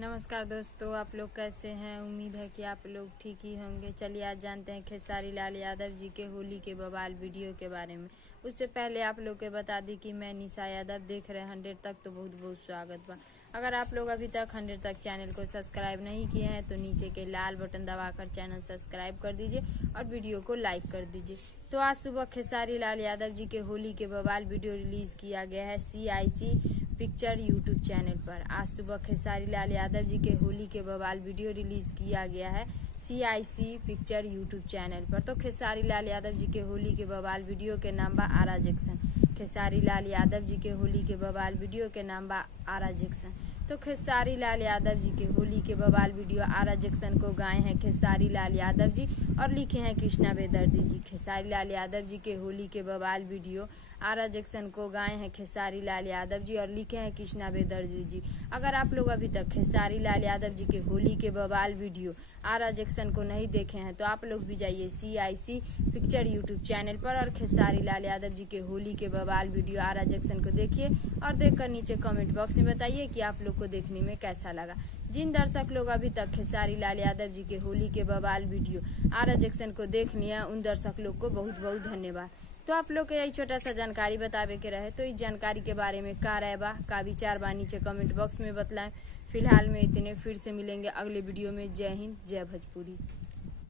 नमस्कार दोस्तों, आप लोग कैसे हैं। उम्मीद है कि आप लोग ठीक ही होंगे। चलिए आज जानते हैं खेसारी लाल यादव जी के होली के बवाल वीडियो के बारे में। उससे पहले आप लोग के बता दी कि मैं निशा यादव, देख रहे हैं 100 तक, तो बहुत बहुत स्वागत बा। अगर आप लोग अभी तक 100 तक चैनल को सब्सक्राइब नहीं किए हैं तो नीचे के लाल बटन दबाकर चैनल सब्सक्राइब कर दीजिए और वीडियो को लाइक कर दीजिए। तो आज सुबह खेसारी लाल यादव जी के होली के बवाल वीडियो रिलीज किया गया है CIC पिक्चर यूट्यूब चैनल पर। आज सुबह खेसारी लाल यादव जी के होली के बवाल वीडियो रिलीज किया गया है CIC पिक्चर यूट्यूब चैनल पर। तो खेसारी लाल यादव जी के होली के बवाल वीडियो के नाम बा आरा जैक्सन। खेसारी लाल यादव जी के होली के बवाल वीडियो के नाम बा आरा जैक्सन। तो खेसारी लाल यादव जी के होली के बवाल वीडियो आरा जैक्सन को गाए हैं खेसारी लाल यादव जी और लिखे हैं कृष्णा बेदर्दी जी। खेसारी लाल यादव जी के होली के बवाल वीडियो आरा जैक्सन को गाए हैं खेसारी लाल यादव जी और लिखे हैं कृष्णा बेदर्दी जी। अगर आप लोग अभी तक खेसारी लाल यादव जी के होली के बवाल वीडियो आरा जैक्सन को नहीं देखे हैं तो आप लोग भी जाइए CIC पिक्चर यूट्यूब चैनल पर और खेसारी लाल यादव जी के होली के बवाल वीडियो आरा जैक्सन को देखिए और देखकर नीचे कमेंट बॉक्स में बताइए कि आप लोग को देखने में कैसा लगा। जिन दर्शक लोग अभी तक खेसारी लाल यादव जी के होली के बवाल वीडियो आरा जैक्सन को देख लिया उन दर्शक लोग को बहुत बहुत धन्यवाद। तो आप लोग के यही छोटा सा जानकारी बतावे के रहे, तो इस जानकारी के बारे में का राय बा, का विचार बा, नीचे कमेंट बॉक्स में बतलाएं। फिलहाल में इतने, फिर से मिलेंगे अगले वीडियो में। जय हिंद, जय भोजपुरी।